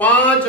5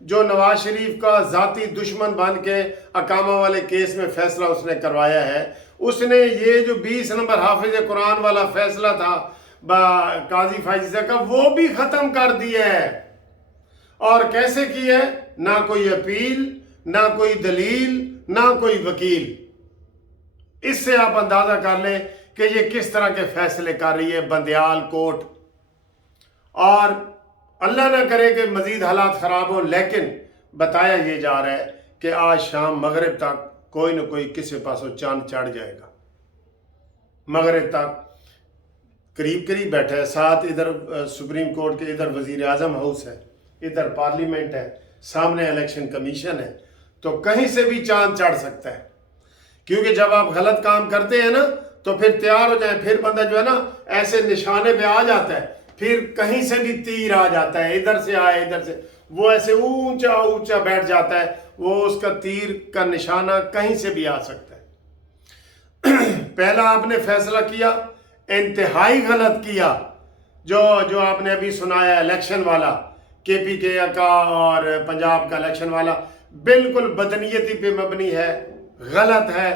جو نواز شریف کا ذاتی دشمن بن کے اقامہ والے کیس میں فیصلہ اس نے کروایا ہے، اس نے یہ جو 20 نمبر حافظ قرآن والا فیصلہ تھا قاضی فائز عیسیٰ کا، وہ بھی ختم کر دیا ہے۔ اور کیسے کی ہے؟ نہ کوئی اپیل، نہ کوئی دلیل، نہ کوئی وکیل۔ اس سے آپ اندازہ کر لیں کہ یہ کس طرح کے فیصلے کر رہی ہے بندیال کورٹ۔ اور اللہ نہ کرے کہ مزید حالات خراب ہوں، لیکن بتایا یہ جا رہا ہے کہ آج شام مغرب تک کوئی نہ کوئی کسی پاسوں چاند چڑھ جائے گا۔ مغرب تک قریب قریب بیٹھا ہے، ساتھ ادھر سپریم کورٹ کے ادھر وزیر اعظم ہاؤس ہے، ادھر پارلیمنٹ ہے، سامنے الیکشن کمیشن ہے، تو کہیں سے بھی چاند چڑھ سکتا ہے۔ کیونکہ جب آپ غلط کام کرتے ہیں نا تو پھر تیار ہو جائیں، پھر بندہ جو ہے نا ایسے نشانے پہ آ جاتا ہے، پھر کہیں سے بھی تیر آ جاتا ہے، ادھر سے آئے ادھر سے، وہ ایسے اونچا اونچا بیٹھ جاتا ہے، وہ اس کا تیر کا نشانہ کہیں سے بھی آ سکتا ہے۔ پہلا آپ نے فیصلہ کیا، انتہائی غلط کیا، جو آپ نے ابھی سنایا الیکشن والا، کے پی کے کا اور پنجاب کا الیکشن والا، بالکل بدنیتی پہ مبنی ہے، غلط ہے،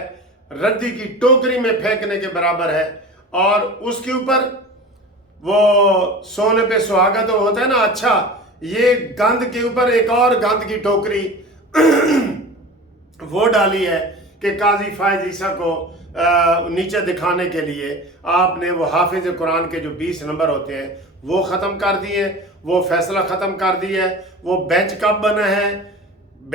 ردی کی ٹوکری میں پھینکنے کے برابر ہے۔ اور اس کے اوپر وہ سونے پہ سہاگا تو ہوتا ہے نا، اچھا یہ گند کے اوپر ایک اور گند کی ٹوکری وہ ڈالی ہے کہ قاضی فائز عیسیٰ کو نیچے دکھانے کے لیے آپ نے وہ حافظ قرآن کے جو 20 نمبر ہوتے ہیں وہ ختم کر دیے، وہ فیصلہ ختم کر دیا ہے۔ وہ بینچ کب بنا ہے،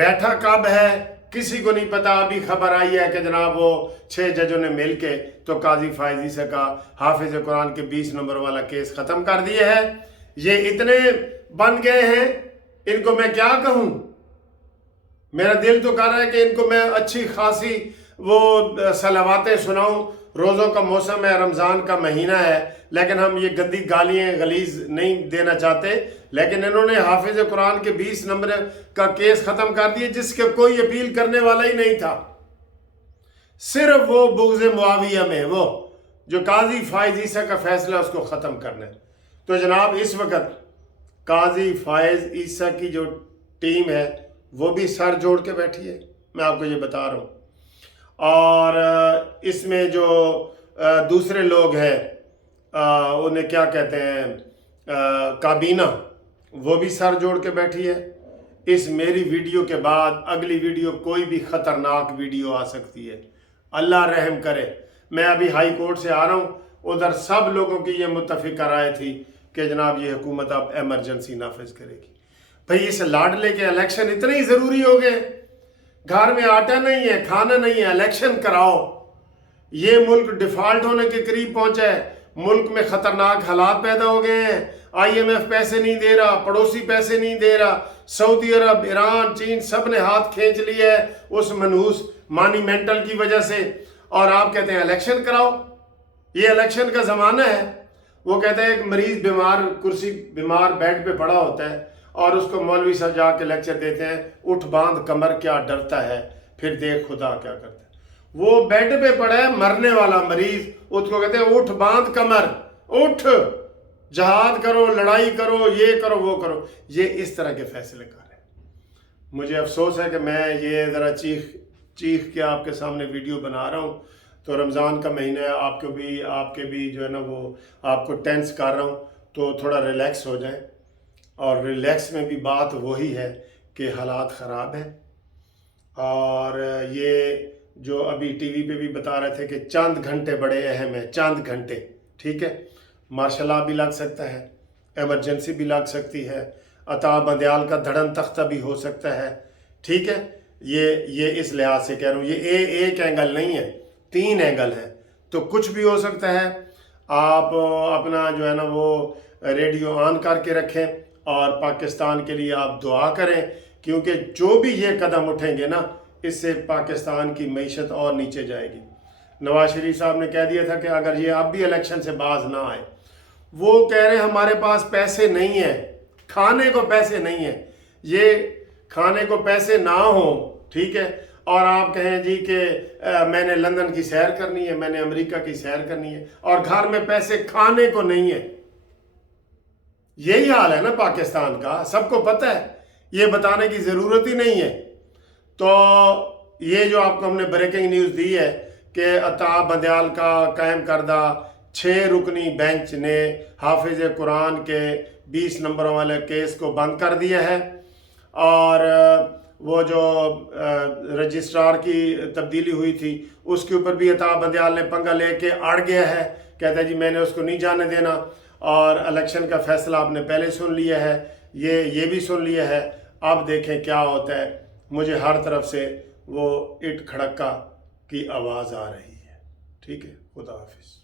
بیٹھا کب ہے، کسی کو نہیں پتا۔ ابھی خبر آئی ہے کہ جناب وہ 6 ججوں نے مل کے تو قاضی فائز عیسیٰ کا حافظ قرآن کے 20 نمبر والا کیس ختم کر دیا ہے۔ یہ اتنے بن گئے ہیں، ان کو میں کیا کہوں؟ میرا دل تو کر رہا ہے کہ ان کو میں اچھی خاصی وہ صلواتیں سناؤں۔ روزوں کا موسم ہے، رمضان کا مہینہ ہے، لیکن ہم یہ گندی گالیاں غلیظ نہیں دینا چاہتے۔ لیکن انہوں نے حافظ قرآن کے 20 نمبر کا کیس ختم کر دیے، جس کے کوئی اپیل کرنے والا ہی نہیں تھا، صرف وہ بغض معاویہ میں وہ جو قاضی فائز عیسیٰ کا فیصلہ اس کو ختم کرنا ہے۔ تو جناب اس وقت قاضی فائز عیسیٰ کی جو ٹیم ہے وہ بھی سر جوڑ کے بیٹھی ہے، میں آپ کو یہ بتا رہا ہوں۔ اور اس میں جو دوسرے لوگ ہیں انہیں کیا کہتے ہیں کابینہ، وہ بھی سر جوڑ کے بیٹھی ہے۔ اس میری ویڈیو کے بعد اگلی ویڈیو کوئی بھی خطرناک ویڈیو آ سکتی ہے، اللہ رحم کرے۔ میں ابھی ہائی کورٹ سے آ رہا ہوں، ادھر سب لوگوں کی یہ متفقہ رائے تھی کہ جناب یہ حکومت اب ایمرجنسی نافذ کرے گی۔ بھئی اس لاڈلے کے الیکشن اتنے ہی ضروری ہو گئے، گھر میں آٹا نہیں ہے، کھانا نہیں ہے، الیکشن کراؤ۔ یہ ملک ڈیفالٹ ہونے کے قریب پہنچا ہے، ملک میں خطرناک حالات پیدا ہو گئے ہیں۔ IMF پیسے نہیں دے رہا، پڑوسی پیسے نہیں دے رہا، سعودی عرب، ایران، چین سب نے ہاتھ کھینچ لیا ہے اس منحوس مانیمنٹل کی وجہ سے، اور آپ کہتے ہیں الیکشن کراؤ۔ یہ الیکشن کا زمانہ ہے۔ وہ کہتے ہیں ایک مریض بیمار بیڈ پہ پڑا ہوتا ہے اور اس کو مولوی صاحب جا کے لیکچر دیتے ہیں، اٹھ باندھ کمر کیا ڈرتا ہے، پھر دیکھ خدا کیا کرتا ہے۔ وہ بیڈ پہ پڑا ہے مرنے والا مریض، اس کو کہتے ہیں اٹھ باندھ کمر، اٹھ جہاد کرو، لڑائی کرو، یہ کرو وہ کرو۔ یہ اس طرح کے فیصلے کر رہے ہیں۔ مجھے افسوس ہے کہ میں یہ ذرا چیخ کے آپ کے سامنے ویڈیو بنا رہا ہوں، تو رمضان کا مہینہ ہے، آپ کے بھی جو ہے نا وہ آپ کو ٹینس کر رہا ہوں، تو تھوڑا ریلیکس ہو جائیں۔ اور ریلیکس میں بھی بات وہی ہے کہ حالات خراب ہیں، اور یہ جو ابھی ٹی وی پہ بھی بتا رہے تھے کہ چند گھنٹے بڑے اہم ہیں، چند گھنٹے، ٹھیک ہے، مارشل لا بھی لگ سکتا ہے، ایمرجنسی بھی لگ سکتی ہے، عطا بندیال کا دھڑن تختہ بھی ہو سکتا ہے، ٹھیک ہے۔ یہ اس لحاظ سے کہہ رہا ہوں، یہ ایک اینگل نہیں ہے، 3 اینگل ہے، تو کچھ بھی ہو سکتا ہے۔ آپ اپنا جو ہے نا وہ ریڈیو آن کر کے رکھیں اور پاکستان کے لیے آپ دعا کریں، کیونکہ جو بھی یہ قدم اٹھیں گے نا اس سے پاکستان کی معیشت اور نیچے جائے گی۔ نواز شریف صاحب نے کہہ دیا تھا کہ اگر یہ اب بھی الیکشن سے باز نہ آئے، وہ کہہ رہے ہیں ہمارے پاس پیسے نہیں ہیں، کھانے کو پیسے نہیں ہیں، یہ کھانے کو پیسے نہ ہوں، ٹھیک ہے، اور آپ کہیں جی کہ میں نے لندن کی سیر کرنی ہے، میں نے امریکہ کی سیر کرنی ہے، اور گھر میں پیسے کھانے کو نہیں ہے۔ یہی حال ہے نا پاکستان کا، سب کو پتہ ہے یہ بتانے کی ضرورت ہی نہیں ہے۔ تو یہ جو آپ کو ہم نے بریکنگ نیوز دی ہے کہ عطا بندیال کا قائم کردہ 6 رکنی بینچ نے حافظ قرآن کے 20 نمبروں والے کیس کو بند کر دیا ہے، اور وہ جو رجسٹرار کی تبدیلی ہوئی تھی اس کے اوپر بھی عطا بندیال نے پنگا لے کے اڑ گیا ہے، کہتا ہے جی میں نے اس کو نہیں جانے دینا، اور الیکشن کا فیصلہ آپ نے پہلے سن لیا ہے، یہ بھی سن لیا ہے، اب دیکھیں کیا ہوتا ہے۔ مجھے ہر طرف سے وہ اٹ کھڑکا کی آواز آ رہی ہے۔ ٹھیک ہے، خدا حافظ۔